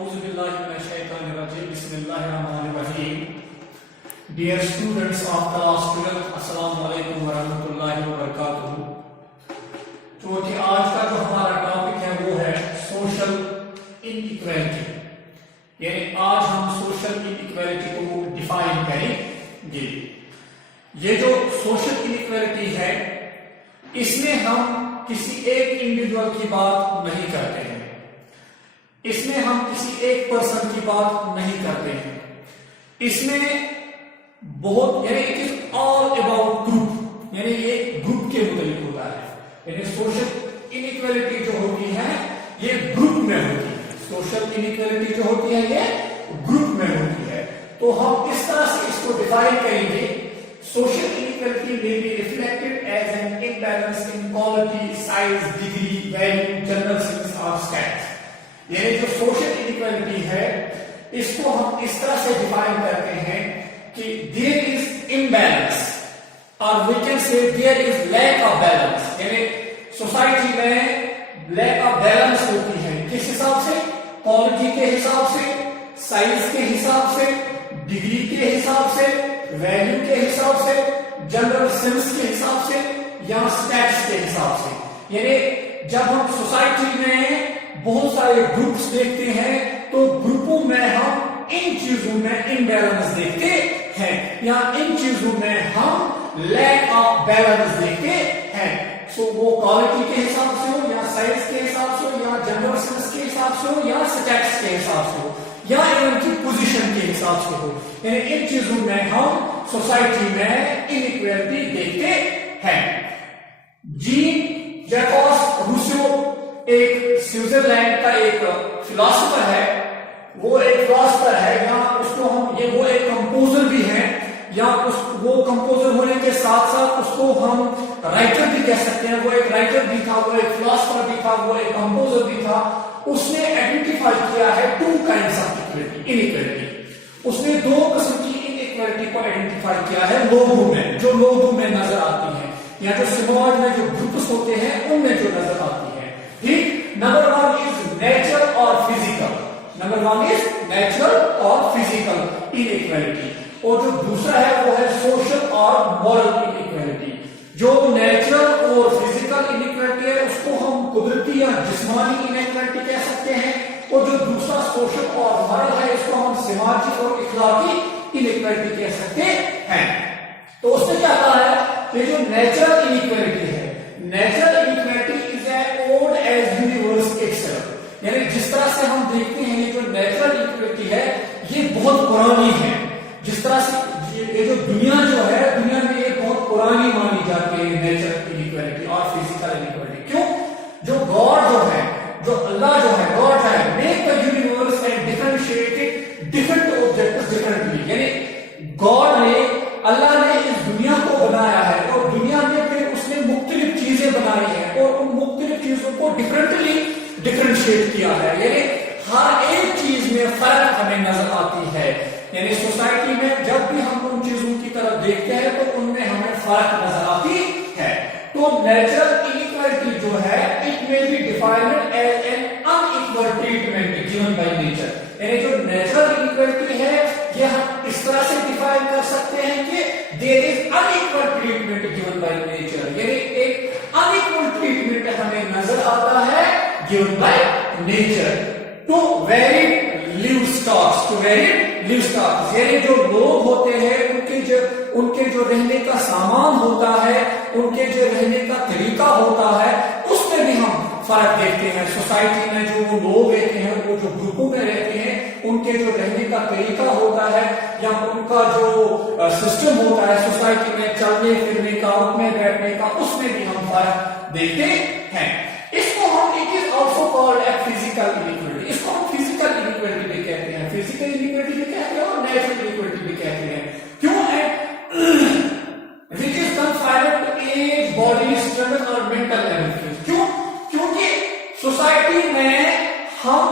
أعوذ بالله من الشيطان الرجيم بسم الله الرحمن الرحيم. Dear students of class 12, Assalamu alaikum warahmatullahi wabarakatuh. जो कि आज का जो हमारा टॉपिक है वो है सोशल इनइक्वालिटी, यानी आज हम सोशल इनइक्वालिटी को डिफाइन करेंगे. ये जो सोशल इनइक्वालिटी है इसमें हम किसी एक इंडिविजुअल की बात नहीं करते हैं, इसमें हम किसी एक पर्सन की बात नहीं करते हैं, इसमें बहुत यानी it is all about group, यानी ये ग्रुप के मुताबिक होता है. यानी सोशल इनइक्वालिटी जो होती है ये ग्रुप में होती है. सोशल इनइक्वालिटी जो होती है ये ग्रुप में होती है. तो हम इस तरह से इसको डिफाइन करेंगे. Social inequality may be reflected as an imbalance in quality, size, degree, value, general sense or stats. यानी जो social inequality है इसको हम इस तरह से डिफाइन करते हैं कि there is imbalance or we can say there is lack of balance. यानी सोसाइटी में lack of balance होती है. किस हिसाब से? क्वालिटी के हिसाब से, साइज के हिसाब से, डिग्री के हिसाब से, वैल्यू के हिसाब से, जनरल सेंस के हिसाब से या स्टैट्स के हिसाब से. यानी जब हम सोसाइटी में बहुत सारे ग्रुप्स देखते हैं तो ग्रुपों में हम इन चीजों में इनबैलेंस देखते हैं या इन चीजों में हम लैक ऑफ बैलेंस देखते हैं. सो वो क्वालिटी के हिसाब से हो या साइज के हिसाब से हो या जनरल सेंस के हिसाब से हो या स्टैट्स के हिसाब से हो या इनकी पोजीशन के हिसाब से हो. यानी इन चीजों में हम सोसाइटी में इनइक्वालिटी देखते हैं. जीन जैकॉस रूसो एक स्विट्जरलैंड का एक फिलोसोफर है, वो एक फिलोसोफर है या उसको हम ये वो एक कंपोजर भी है या वो कंपोजर होने के साथ साथ उसको हम राइटर भी कह सकते हैं. वो एक राइटर भी था, वो एक फिलोसोफर भी था, वो एक कंपोजर भी था. उसने आइडेंटिफाई किया है टू काइंड्स ऑफ इनइक्वालिटी. उसने दो किस्म की इनइक्वालिटी को आइडेंटिफाई किया है लोगों में, जो लोगों में नजर आती है या जो समाज में जो ग्रुप्स होते हैं उनमें जो नजर आती है. ठीक. नंबर वन इज नेचर और physical. Number one is nature और फिजिकल इनइक्वालिटी. और जो दूसरा है वो है सोशल और मॉरल इनइक्वालिटी. जो नेचर और फिजिकल इनइक्वालिटी है उसको हम कुदरती या जिस्मानी इनइक्वालिटी कह सकते हैं, और जो दूसरा सोशल और मॉरल है इसको हम सामाजिक और इखलाकी इनइक्वालिटी कह सकते हैं. तो उसने क्या कहा है, ये जो नेचुरल इनइक्वालिटी है, natural inequality is as old as universe itself. यानी जिस तरह से हम देखते हैं ये जो नेचुरल इनइक्वालिटी है ये बहुत पुरानी है. जिस तरह से ये जो दुनिया जो है दुनिया में ये बहुत पुरानी मानी जाती है नेचुरल इनइक्वालिटी और फिजिकल इनइक्वालिटी. क्यों? जो गॉड जो है, जो अल्लाह जो है, गॉड है make the universe and differentiated different objects differently. यानी गॉड ने, अल्लाह ने इस दुनिया को बनाया है और दुनिया में फिर उसने मुख्तलिफ चीजें बनाई है और उन मुख्तलिफ चीजों को डिफरेंटली डिफरेंशिएट किया है. यानी हर एक चीज में फर्क हमें नजर आती है. यानी सोसाइटी में जब भी हम उन चीजों की तरफ देखते हैं तो उनमें हमें फर्क नजर आती है. तो नेचुरल इनइक्वालिटी जो है it may be defined as an unequal treatment given by nature. यानी जो नेचुरल इनइक्वालिटी है ये हम इस तरह से डिफाइन कर सकते हैं कि there is unequal treatment given by nature. यानी एक अनइक्वल ट्रीटमेंट हमें नजर आता है given by nature to very livestocks, to very livestocks. यानी जो लोग होते हैं उनके जो रहने का सामान होता है, उनके जो रहने का तरीका होता है उसमें भी हम फर्क देखते हैं. सोसाइटी में जो वो लोग रहते हैं, वो जो ग्रुपों में रहते हैं, उनके जो रहने का तरीका होता है या उनका जो सिस्टम होता है सोसाइटी में चलने फिरने का, उठने बैठने का, उसमें भी हम फर्क देखते हैं. इसको हम it is also called a physical inequality. इसको हम फिजिकल इनइक्वालिटी भी कहते हैं, फिजिकल इनइक्वालिटी भी कहते हैं और नेचुरल इनइक्वालिटी भी कहते हैं. क्यों है? Which is confined to age, body struggle और मेंटल लेवल. क्यों? क्योंकि सोसाइटी में हम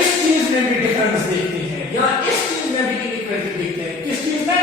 इस चीज में भी डिफरेंस देखते हैं या इस चीज में भी इनइक्वालिटी देखते हैं. किस चीज में?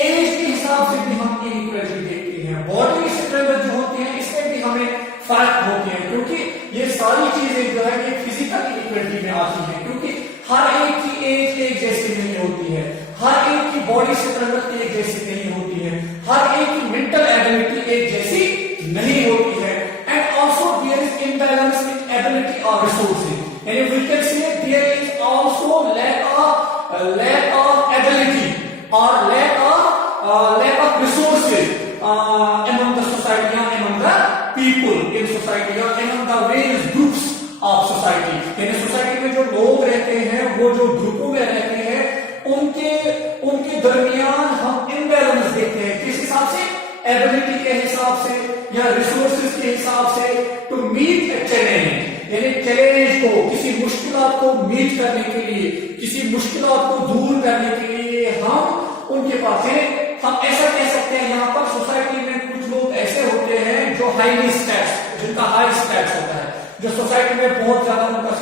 एज के हिसाब से भी हम इनइक्वालिटी देखते हैं. बॉडी स्ट्रगल जो होती है इसमें भी हमें फर्क होते हैं, क्योंकि ये सारी चीजें जो है ये फिजिकल انیکوالٹی میں آتی ہے، کیونکہ ہر ایک کی ایج ایک جیسی نہیں ہوتی ہے، ہر ایک کی باڈی اسٹرکچر ایک جیسی نہیں ہوتی ہے، ہر ایک کی مینٹل ایبلٹی ایک جیسی نہیں ہوتی ہے. And also there is imbalance in ability اور ریسورسز، یعنی we can see there is also lack of ability اور lack of resources among the society or among the people in society or among the various groups of society. یعنی society میں جو لوگ رہتے ہیں، وہ جو گروپوں میں رہتے ہیں، ان کے درمیان ہم امبیلنس دیکھتے ہیں. کس حساب سے؟ ایبلٹی کے حساب سے یا ریسورسز کے حساب سے. ٹو میٹ اے چیلنج، یعنی چیلنج کو، کسی مشکلات کو میٹ کرنے کے لیے، کسی مشکلات کو دور کرنے کے لیے ہم ان کے پاس ہیں. ہم ایسا کہہ سکتے ہیں یہاں پر سوسائٹی میں کچھ لوگ ایسے ہوتے ہیں جو ہائیلی اسٹیٹس، جن کا ہائی اسٹیٹس ہوتا ہے، جو سوسائٹی میں بہت زیادہ ان کا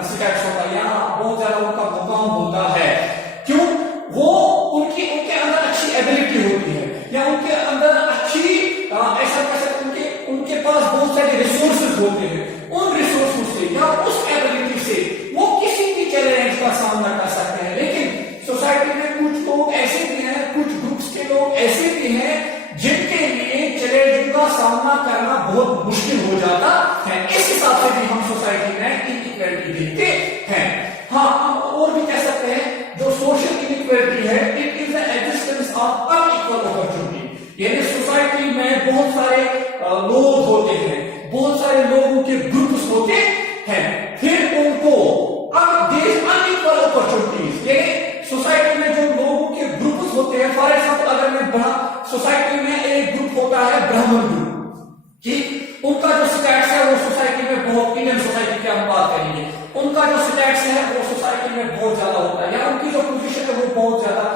اسٹیٹس ہوتا ہے یا بہت زیادہ ان کا مقام ہوتا ہے. کیوں؟ وہ ان کے اندر اچھی ایبلٹی ہوتی ہے یا ان کے اندر اچھی ایسا کہہ سکتے ہیں ان کے پاس بہت سارے ریسورسز ہوتے ہیں. ان ریسورسز سے یا اس ایبلٹی سے وہ کسی بھی چیلنج کا سامنا کر سکتے ہیں. لیکن سوسائٹی میں کچھ لوگ ایسے بھی ہیں، کچھ گروپس کے لوگ ایسے بھی ہیں جن کے لیے چیلنج کا سامنا کرنا بہت مشکل ہو جاتا ہے. اس حساب سے بھی ہم سوسائٹی میں انیکوالٹی دیکھتے ہیں. ہاں، ہم اور بھی کہہ سکتے ہیں جو سوشل انیکوالٹی ہے، it is the existence of in equal opportunity. یعنی سوسائٹی میں بہت سارے لوگ ہوتے ہیں، بہت سارے لوگوں کے گروپس ہوتے ہیں، پھر ان کو دیر ان ایکول اپرچونٹیز، یعنی سوسائٹی میں جو لوگوں کے گروپس ہوتے ہیں. فار ایگزامپل اگر میں سوسائٹی میں ایک گروپ ہوتا ہے برہمن گروپ، ٹھیک، ان کا جو اسٹیٹس ہے وہ سوسائٹی میں بہت، انڈین سوسائٹی کی ہم بات کریں گے، ان کا جو اسٹیٹس ہے وہ سوسائٹی میں بہت زیادہ ہوتا ہے یا ان کی جو پوزیشن ہے وہ بہت زیادہ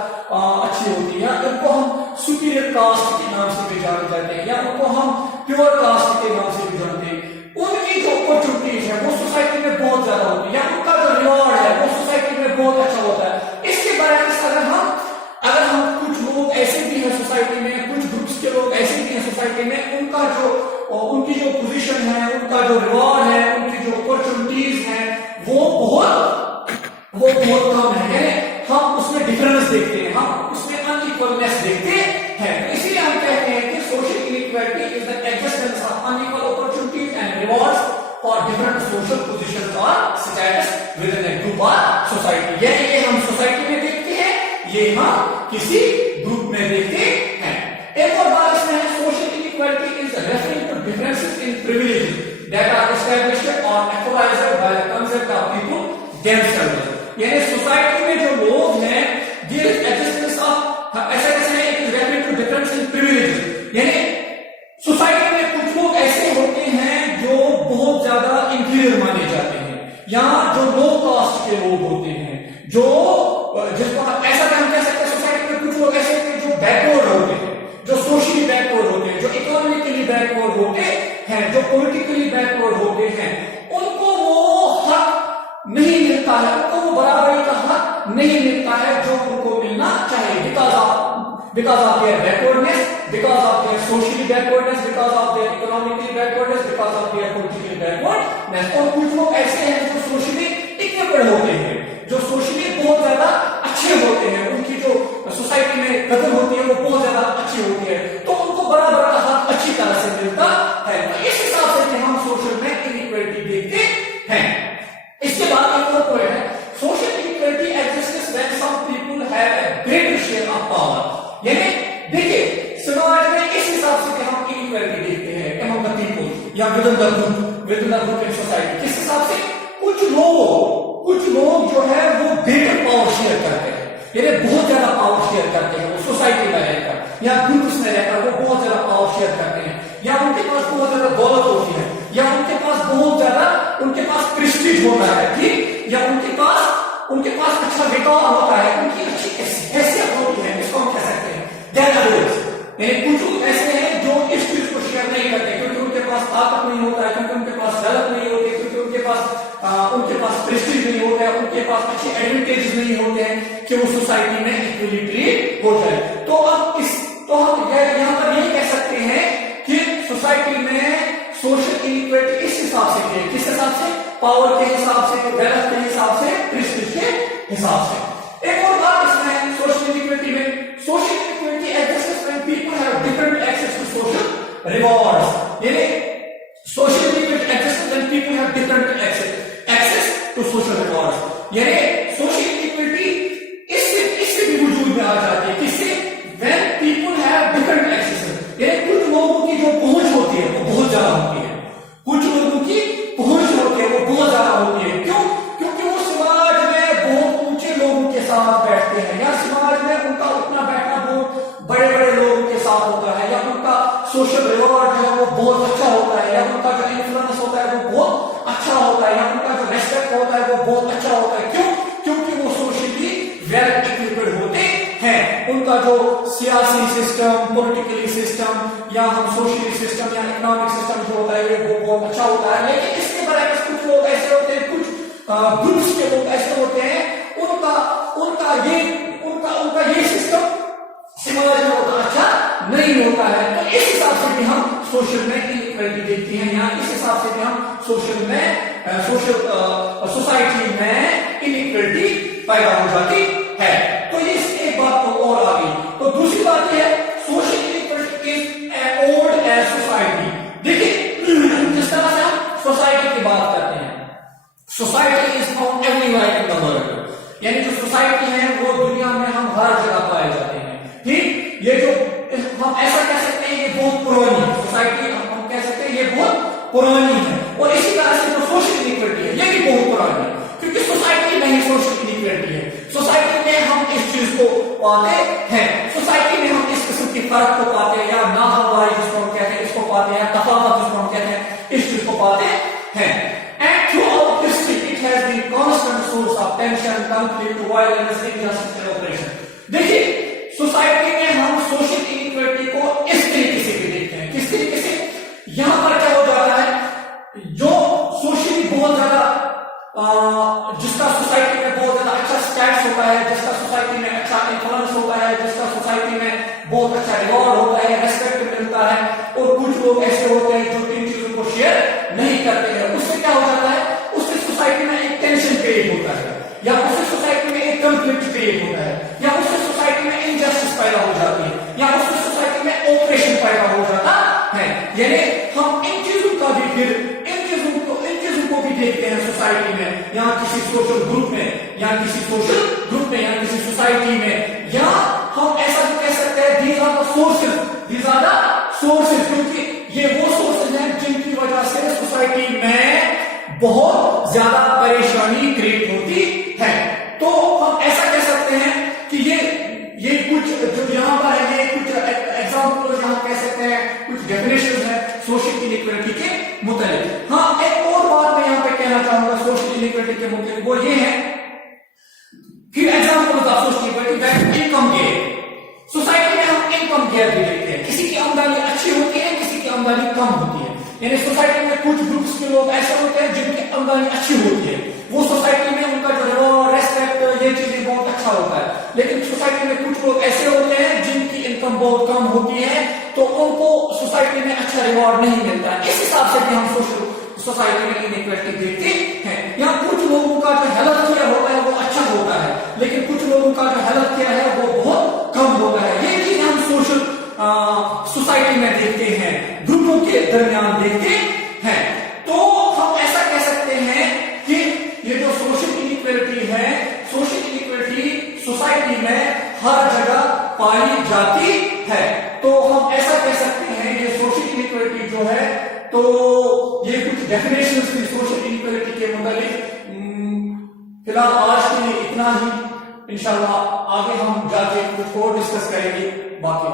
اچھی ہوتی ہے. ان کو ہم سپیریئر کاسٹ کے نام سے بھی جانے جاتے ہیں یا ان کو ہم پیور کاسٹ کے نام سے بھی جانتے ہیں. ان کی جو اپرچونٹیز ہے وہ سوسائٹی میں بہت زیادہ ہوتی ہے یا ان کا جو ریوارڈ ہے وہ سوسائٹی میں بہت اچھا ہوتا ہے. اس کے برعکس اگر ہم کچھ لوگ ایسے بھی ہیں سوسائٹی میں، کچھ گروپس کے لوگ ایسے بھی ہیں سوسائٹی میں، ان کی جو پوزیشن ہے، ان کا جو ریوارڈ ہے، ان کی جو اپرچونٹیز ہیں وہ بہت کم ہے. یعنی ہم اس میں ڈفرنس دیکھتے ہیں، ہم اس میں ان ایکولنس دیکھتے ہیں. اسی لیے ہم کہتے ہیں کہ social inequality is the existence of unequal opportunities and rewards for different social positions اور status within a group اور سوسائٹی. یعنی یہ ہم سوسائٹی میں دیکھتے ہیں، یہ ہم کسی گروپ میں دیکھتے ہیں. ایک اور بات اس میں ہے، social inequality is referring to differences in privileges that are established اور acquired by the concept of people themselves. یعنی سوسائٹی میں جو لوگ ہیں there is existence of ایسا کیسے ہے it is referring to difference in privileges. یعنی سوسائٹی میں کچھ لوگ ایسے ہوتے ہیں جو بہت زیادہ انفیریئر مانے جاتے ہیں یا جو لو کاسٹ کے لوگ ہوتے ہیں، جو جس کو ایسا ہم کہہ سکتے ہیں سوسائٹی میں کچھ لوگ ایسے ہوتے ہیں جو بیکورڈ ہوتے ہیں، جو سوشلی بیکورڈ ہوتے ہیں، جو اکنامکلی بیکورڈ ہوتے ہیں، جو پولیٹیکلی بیکورڈ ہوتے ہیں. ان کو وہ حق نہیں ملتا ہے، ان کو وہ برابری کا حق نہیں ملتا ہے جو ان کو ملنا چاہیے. because of their backwardness, because of their socially backwardness, because of their economically backwardness, because of their politically backwardness. اور کچھ لوگ ایسے ہیں جو سوشلی اکوپڈ ہوتے ہیں، جو سوشلی بہت زیادہ اچھے ہوتے ہیں، ان کی جو سوسائٹی میں قدر ہوتی ہے وہ بہت زیادہ اچھی ہوتی ہے، تو ان کو برابر کا حق اچھی طرح سے ملتا ہے. اس حساب سے کہ ہم سوشل میں انیکوالٹی دیکھتے ہیں. اس کے بعد ایک اور پوائنٹ ہے، social inequality exists when some people have a greater share of power. یعنی دیکھیے سماج میں اس حساب سے کہ ہم انیکوالٹی دیکھتے ہیں among the people یا within the group in society. کس حساب سے؟ کچھ لوگ جو ہے وہ گریٹر پاور شیئر کرتے ہیں، یعنی بہت زیادہ پاور شیئر کرتے ہیں. وہ سوسائٹی میں رہ کر یا گروپس میں رہ کر وہ بہت زیادہ پاور شیئر کرتے ہیں، یا ان کے پاس بہت زیادہ دولت ہوتی ہے، یا ان کے پاس بہت زیادہ ان کے پاس پریسٹیج ہوتا ہے، ٹھیک، یا ان کے پاس اچھا وقار ہوتا ہے، ان کی اچھی حیثیت ہوتی ہے. اس کو ہم کہہ سکتے ہیں یعنی کچھ لوگ ایسے ہیں جو اس چیز کو شیئر نہیں کرتے کیونکہ ان کے پاس طاقت نہیں ہوتا ہے، کیونکہ ان کے پاس دولت نہیں ہوتی، کیونکہ ان کے پاس پریسٹیج نہیں ہوتا ہے، ان کے پاس اچھے ایڈوانٹیج نہیں ہوتے ہیں کہ وہ سوسائٹی میں ایکویلیٹری ہو جائے. تو ہم یہاں پر یہ کہہ سکتے ہیں کہ سوسائٹی میں سوشل انیکوالٹی اس हिसाब से किए, किस हिसाब से, पावर के हिसाब से, वेल्थ के हिसाब से, प्रेस्टीज के हिसाब से। एक और बात इसमें सोशल इक्विटी में, social equity exists when people have different access to social rewards, यानी social equity exists when people have different access to social rewards, यानी सोशल इक्विटी इससे भी वजूद में आ जाती है, किससे, when people have different access, यानी कुछ लोगों की जो पहुंच होती है वो बहुत ज्यादा होती है, कुछ लोगों की पहुंच होती है वो बहुत ज्यादा होती है, क्यों, क्योंकि वो समाज में बहुत ऊंचे लोगों के साथ बैठते हैं, या समाज में उनका उतना बैठना बहुत बड़े बड़े लोगों के साथ होता है, या उनका सोशल रिवॉर्ड जो है वो बहुत अच्छा होता है, या उनका जो इन्फ्लुएंस होता है वो बहुत अच्छा होता है, या उनका जो रेस्पेक्ट होता है वो बहुत अच्छा होता है, क्यों, क्योंकि वो सोशली वेल इक्विप्ड होते हैं, उनका जो सियासी सिस्टम, पॉलिटिकली सिस्टम, या हम सोशली सिस्टम या इकोनॉमिक सिस्टम जो होता है वो बहुत अच्छा होता है। लेकिन इसके बरक्स कुछ लोग ऐसे होते हैं, कुछ ग्रुप्स के लोग ऐसे होते हैं, उनका ये सिस्टम समाज में उतना अच्छा नहीं होता है, तो इस हिसाब से भी हम सोशल में इनइक्वालिटी देखते हैं, या इस हिसाब से भी हम सोसाइटी में इनइक्वालिटी पैदा हो जाती है। तो ये एक बात तो और आ गई। तो दूसरी बात यह है, social inequality is old age society. देखिए, जिस तरह से हम सोसाइटी की बात करते हैं, society is found everywhere in the world, यानी जो सोसाइटी है वो दुनिया में हम हर जगह पाए जाते हैं, ठीक। ये जो हम ऐसा कह सकते हैं ये बहुत पुरानी सोसाइटी, हम कह सकते हैं ये बहुत पुरानी है, और इसी तरह से जो सोशल इनइक्वालिटी है ये भी बहुत पुरानी है, क्योंकि सोसाइटी में ही सोशल इनइक्वालिटी है, सोसाइटी में हम इस चीज को पाते हैं, सोसाइटी में हम इस किस्म की फर्क को पाते हैं, या नाहमवारी जिसको हम कहते हैं इसको पाते हैं, तफावत जिसको हम कहते हैं इस चीज को पाते हैं। And throughout history, it has been constant source of tension, conflict, violence, injustice and oppression. देखिए, सोसाइटी में हम सोशल इनइक्वालिटी को इस तरीके से भी देखते हैं, किस तरीके से, यहां पर क्या हो जाता है, जो सोशली बहुत ज्यादा जिसका सोसाइटी में बहुत ज्यादा अच्छा स्टेटस होता है, जिसका सोसाइटी में अच्छा इन्फ्लुएंस होता है, जिसका सोसाइटी में बहुत अच्छा रिवॉर्ड होता है, रेस्पेक्ट मिलता है, और कुछ लोग ऐसे होते हैं जो इन चीजों को शेयर नहीं करते हैं, उससे क्या हो जाता है, उससे सोसाइटी में एक टेंशन क्रिएट होता है, या उससे सोसाइटी में एक कंफ्लिक्ट क्रिएट होता है, या उससे सोसाइटी में इनजस्टिस पैदा हो जाती है, या उससे सोसाइटी में ऑपरेशन पैदा हो जाता है। यानी हम इन चीजों का भी फिर इन चीजों को भी देखते हैं सोसाइटी में, या किसी सोशल ग्रुप में, या किसी सोशल ग्रुप में, या किसी सोसाइटी में, या हम ऐसा भी कह सकते हैं these are the sources, क्योंकि ये वो सोर्सेज हैं जिनकी वजह से सोसाइटी में बहुत ज्यादा परेशानी क्रिएट होती है। तो हम ऐसा कह सकते हैं कि ये कुछ जो यहाँ पर है, ये कुछ एग्जाम्पल यहाँ कह सकते हैं, कुछ डेफिनेशन है सोशल इनइक्वालिटी के मुताबिक। हाँ, एक और बात मैं यहाँ पे कहना चाहूंगा सोशल इनइक्वालिटी के मुताबिक, वो ये है कि example of social inequality, income gap. Society में हम इनकम गैप भी देखते हैं, किसी की आमदनी अच्छी होती है, किसी की आमदनी कम होती है, यानी सोसाइटी में कुछ ग्रुप्स के लोग ऐसे होते हैं जिनकी आमदनी अच्छी होती है, वो सोसाइटी में उनका जो रिवॉर्ड, रेस्पेक्ट, ये चीजें बहुत अच्छा होता है, लेकिन सोसाइटी में कुछ लोग ऐसे होते हैं जिनकी इनकम बहुत कम होती है, तो उनको सोसाइटी में अच्छा रिवॉर्ड नहीं मिलता है। इस हिसाब से भी हम सोसाइटी में इनइक्वालिटी देखते हैं। यहाँ कुछ लोगों का जो हेल्थ केयर होता है वो अच्छा होता है, लेकिन कुछ लोगों का जो हेल्थ केयर है वो बहुत कम होता है। ये चीज हम सोशल सोसाइटी में देखते हैं, ग्रुपों के दरमियान देखते हैं। तो हम ऐसा कह सकते हैं कि ये जो सोशल इनइक्वालिटी है, सोशल इनइक्वालिटी सोसाइटी में हर जगह पाई जाती है। तो हम ऐसा कह सकते हैं ये सोशल इनइक्वालिटी जो है, तो ये कुछ डेफिनेशंस थी सोशल इनइक्वालिटी के मुताबिक। फिलहाल आज के लिए इतना ही, इंशाल्लाह आगे हम जाके कुछ और डिस्कस करेंगे। बाकी